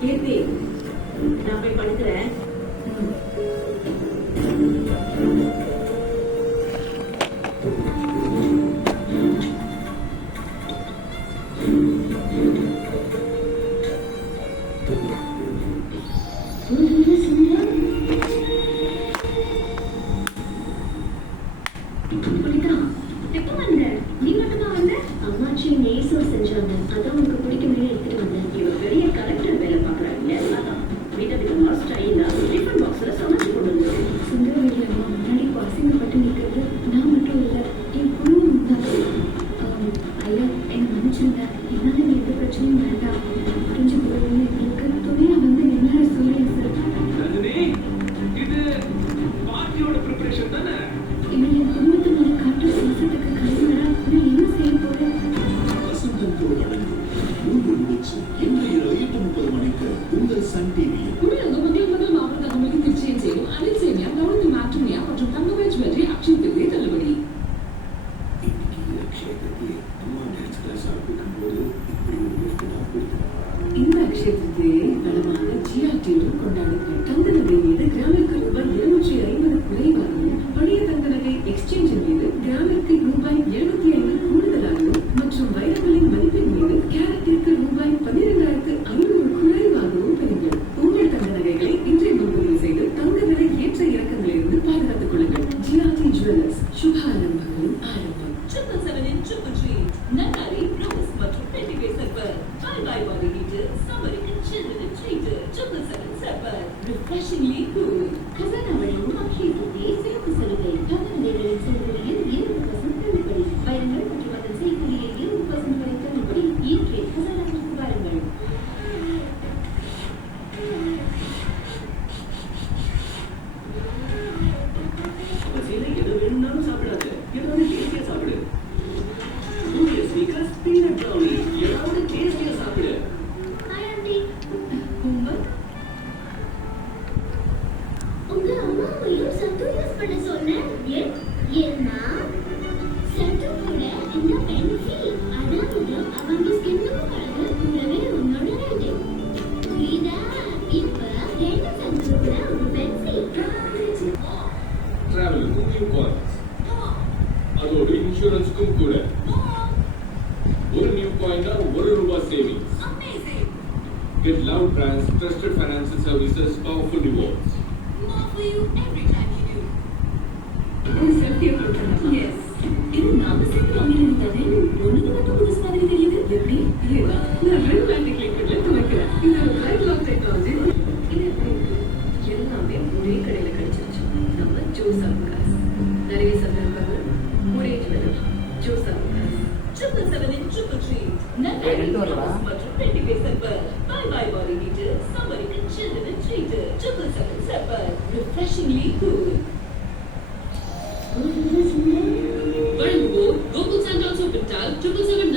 கீர்த்தி, நான் போய் படுக்கிறேன். அம்மாச்சி நெய் சோறு செஞ்சாங்க. அதான் உனக்கு பிடிக்குமே எடுத்துட்டு வந்தேன். இவ பெரிய கலெக்டர் வேலை பாக்குறாங்க. அதான் விதவிதமா ஸ்டைலா டிஃபன் பாக்ஸ்ல சமைச்சு கொண்டு வந்து சுந்தரவல்லி அம்மா முன்னாடி அசிங்கப்பட்டு நிற்கிறது நான் மட்டும் இல்லை, என் குடும்பம் தான். ஐயா என்னை மன்னிச்சுங்க. என்னால் நீ எந்த பிரச்சனையும் வேண்டாம். புரிஞ்சு போகணும்னு எங்களுக்கு துணியை வந்து என்ன சொல்லுங்க சார். இவன் என் குடும்பத்தை மேலே காட்டுற சுவாசத்துக்கு கைவிடா நான் என்ன செய்ய போறேன்? உங்கள் சன் டிவியில் முதல் மாவட்ட தகவலுக்கு நிச்சயம் செய்யும் அனில் சேமியா கவுனி மேட்ரிமியா மற்றும் தங்கவேல் ஜுவல்லரி அக்ஷய் திருதி தள்ளுபடி. இந்த அக்ஷய திருதியை வளமாக ஜிஆர்டியுடன் கொண்டாடுங்கள். தங்க நகை மீது கிராமிற்கு ரூபாய் 250 குறைவாகவும், பழைய தங்க நகை எக்ஸ்சேஞ்சின் மீது கிராமிற்கு ரூபாய் 75 கூடுதலாகவும் மற்றும் வைரங்களின் மதிப்பின் மீது கேரட்டிற்கு ரூபாய் 12,500 குறைவாகவும் பெறுங்கள். உங்கள் தங்க நகைகளை இன்றைய முன்பதிவு செய்து தங்க விலை ஏற்ற இறக்கங்களிலிருந்து பாதுகாத்துக் கொள்ளுங்கள். ஜிஆர்டி ஜுவல்லர்ஸ், சுப ஆரம்பங்களின் ஆரம்பம். Triple Seven in Triple Treat, Nagari, Rose மற்றும் Pettigay Silver. Bye bye body heater, summery children treat. Triple Seven Silver, refreshingly cool. Khazana வழங்கும் அக்ஷய திருதியை சிறப்பு சலுகை. தங்க நகைகளின் செய்கூலியில் 20% தள்ளுபடி. வைரங்கள் மற்றும் அதன் செய்கூலியில் 20% வரை தள்ளுபடி. இன்றே கசானாவுக்கு வாருங்கள். எது வேணும்னாலும் சாப்பிடாது, ஏதாவது டேஸ்டியா சாப்பிடு. ஸ்னீக்கர்ஸ் பீனட் ப்ரௌனி, ஏதாவது டேஸ்டியா சாப்பிடு. Hi aunty. Homework? உங்க அம்மாவையும் சத்து யூஸ் பண்ண சொன்னேன். ஏன்னா சத்து கூட இந்த பென்சி, அதாவது அவங்க ஸ்கின்னுக்கும் அழகு கூடவே உன்னோட ரெண்டு. புரியுதா? இப்ப 2 சத்து கூட ஒரு பென்சி. Travel new coins. அதோடு இன்சூரன்ஸ்க்கும் கூட ஒரு நியூ காயினா ₹1 savings. Amazing! Get Loud Brands Trusted Financial Services Powerful Rewards. More for you every time you do. ஒரு செல்ஃபியை கொடுக்கணும். Yes. இது நாம செல்ஃபி வாங்கினது உனக்கு மட்டும் புதுசு மாதிரி தெரியுது. எப்படி? ஏவா, நான் ரிவ்மேட்டிக் லிக்விட்ல துவைக்கிறேன். இது ஒரு லைஃப் லாங் டெக்னாலஜி. இது எப்படி இருக்கு? எல்லாமே ஒரே கடையில கிடைச்சிருச்சு. நம்ம ஜோஸ் ஆல்காஸ். நிறைய சந்தர்ப்பங்கள் ஒரே jeweller Jos Alukkas. Triple Seven in Triple Treat, Nagari, Rose மற்றும் Pettigay Silver. Bye bye body heater, summery children treat. Triple Seven Silver, refreshingly cool. வழங்குவோர் கோகுல் சாண்டா சோப்பிட்டால் 777